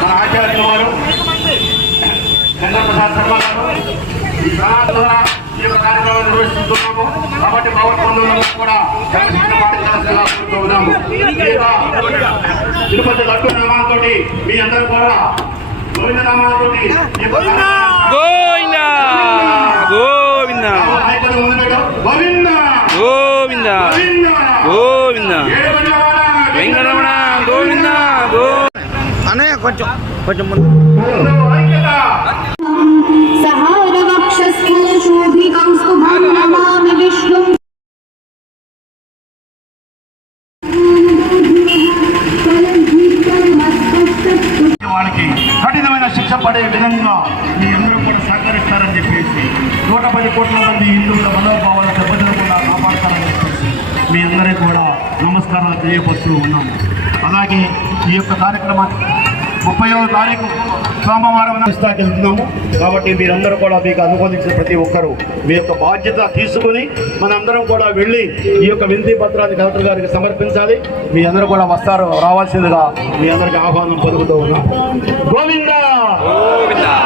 మన ఆచార్యుల వారు చంద్రప్రసాద్ శర్మ ఈ కార్యక్రమం నిర్వహిస్తున్నాము. కాబట్టి భగవద్బంధువులను కూడా ఉన్నాము. తిరుపతి లడ్డు నామాలతో మీ అందరూ కూడా గోవింద నామాలతో గోవింద గోవింద గోవింద గోవింద గోవింద వెంకటరమణ గోవింద అన్నయ్య కొంచెం కొంచెం ముందు వాళ్ళకి కఠినమైన శిక్ష పడే విధంగా మీ అందరూ కూడా సహకరిస్తారని చెప్పేసి 110 కోట్ల మంది హిందువుల మనోభావాలను దెబ్బతినకుండా కాపాడతారని చెప్పేసి మీ అందరికీ కూడా నమస్కారాలు తెలియపరుస్తూ ఉన్నాము. అలాగే ఈ యొక్క కార్యక్రమాన్ని 30వ తారీఖు సోమవారం వెళ్తున్నాము. కాబట్టి మీరందరూ కూడా మీకు అనుమతించిన ప్రతి ఒక్కరూ మీ యొక్క బాధ్యత తీసుకుని మనందరం కూడా వెళ్ళి ఈ యొక్క వినతి పత్రాన్ని కలెక్టర్ గారికి సమర్పించాలి. మీ అందరూ కూడా రావాల్సిందిగా మీ అందరికి ఆహ్వానం పలుకుతూ ఉన్నాం. గోవింద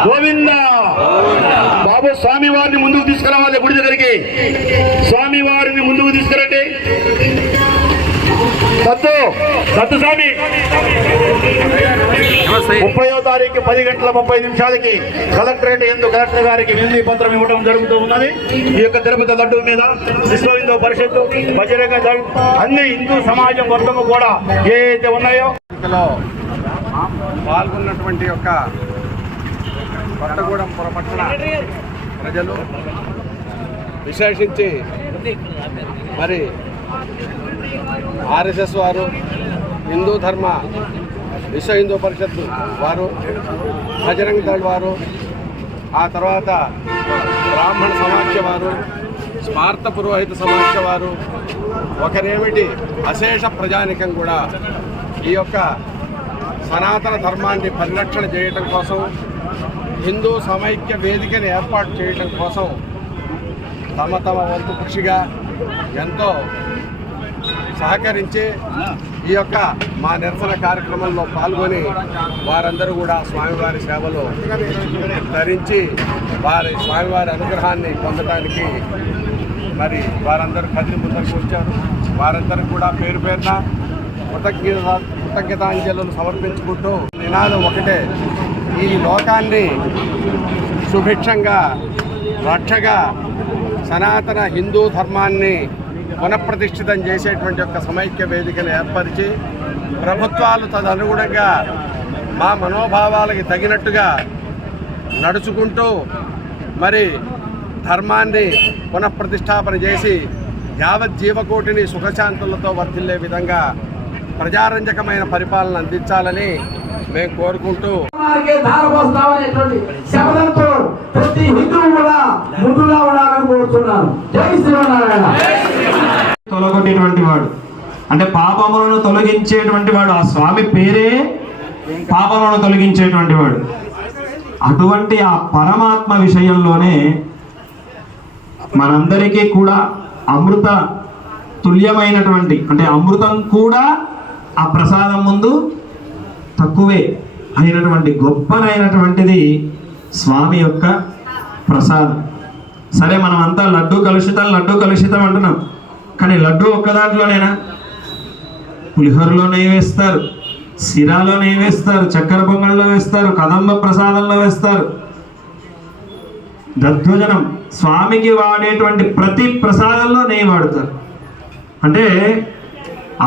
గోవింద. బాబు స్వామివారిని ముందుకు తీసుకురావాలి. గుడి దగ్గరికి స్వామివారిని ముందుకు తీసుకురండి. సత్తు స్వామి 30వ తారీఖు 10:30 కలెక్టరేట్ ఎందు కలెక్టర్ గారికి వినతి పత్రం ఇవ్వడం జరుగుతూ ఉన్నది. ఈ యొక్క తిరుపతి లడ్డు మీద విశ్వ హిందూ పరిషత్తు, బజరంగ దళ్, అన్ని హిందూ సమాజం వర్గము కూడా ఏదైతే ఉన్నాయో పాల్గొన్నటువంటి యొక్క కొత్తగూడెం పురపట్టణ ప్రజలు, విశేషించి మరి ఆర్ఎస్ఎస్ వారు, హిందూ ధర్మ విశ్వ హిందూ పరిషత్తు వారు, బజరంగ దళ్ వారు, ఆ తర్వాత బ్రాహ్మణ సమాఖ్య వారు, స్మార్త పురోహిత సమాఖ్య వారు, ఒకరేమిటి అశేష ప్రజానికం కూడా ఈ యొక్క సనాతన ధర్మాన్ని పరిరక్షణ చేయటం కోసం, హిందూ సమైక్య వేదికను ఏర్పాటు చేయటం కోసం తమ వంతు కృషిగా ఎంతో సహకరించి ఈ యొక్క మా నిరసన కార్యక్రమంలో పాల్గొని వారందరూ కూడా స్వామివారి సేవలో ధరించి స్వామివారి అనుగ్రహాన్ని పొందడానికి మరి వారందరూ కదిలి ముందరికి వచ్చారు. వారందరూ కూడా పేరు పేరున కృతజ్ఞతాంజలులు సమర్పించుకుంటూ నినాదం ఒకటే: ఈ లోకాన్ని సుభిక్షంగా, రక్షగా, సనాతన హిందూ ధర్మాన్ని పునఃప్రతిష్ఠితం చేసేటువంటి ఒక సమైక్య వేదికను ఏర్పరిచి ప్రభుత్వాలు తదనుగుణంగా మా మనోభావాలకి తగినట్టుగా నడుచుకుంటూ మరి ధర్మాన్ని పునఃప్రతిష్టాపన చేసి యావత్ జీవకోటిని సుఖశాంతులతో వర్ధిల్లే విధంగా ప్రజారంజకమైన పరిపాలన అందించాలని మేము కోరుకుంటూ ప్రతి హిందువు కూడా ముందుగా ఉండాలని కోరుతున్నాను. జై శ్రీమన్నారాయణ. తొలగొట్టేటువంటి వాడు అంటే పాపములను తొలగించేటువంటి వాడు. ఆ స్వామి పేరే పాపములను తొలగించేటువంటి వాడు. అటువంటి ఆ పరమాత్మ విషయంలోనే మనందరికీ కూడా అమృత తుల్యమైనటువంటి, అంటే అమృతం కూడా ఆ ప్రసాదం ముందు తక్కువే అయినటువంటి గొప్పనైనటువంటిది స్వామి యొక్క ప్రసాదం. సరే, మనం అంతా లడ్డు కలుషితం అంటున్నాం, కానీ లడ్డు ఒక్క దాంట్లోనేనా? పులిహోరలో నెయ్యి వేస్తారు, సిరాలో నెయ్యి వేస్తారు, చక్కెర పొంగల్లో వేస్తారు, కదంబ ప్రసాదంలో వేస్తారు. దధ్వజనం స్వామికి వాడేటువంటి ప్రతి ప్రసాదంలో నెయ్యి వాడుతారు. అంటే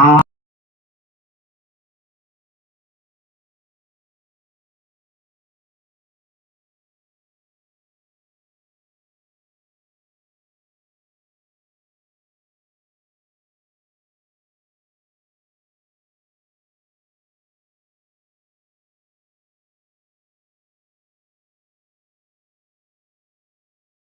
ఆ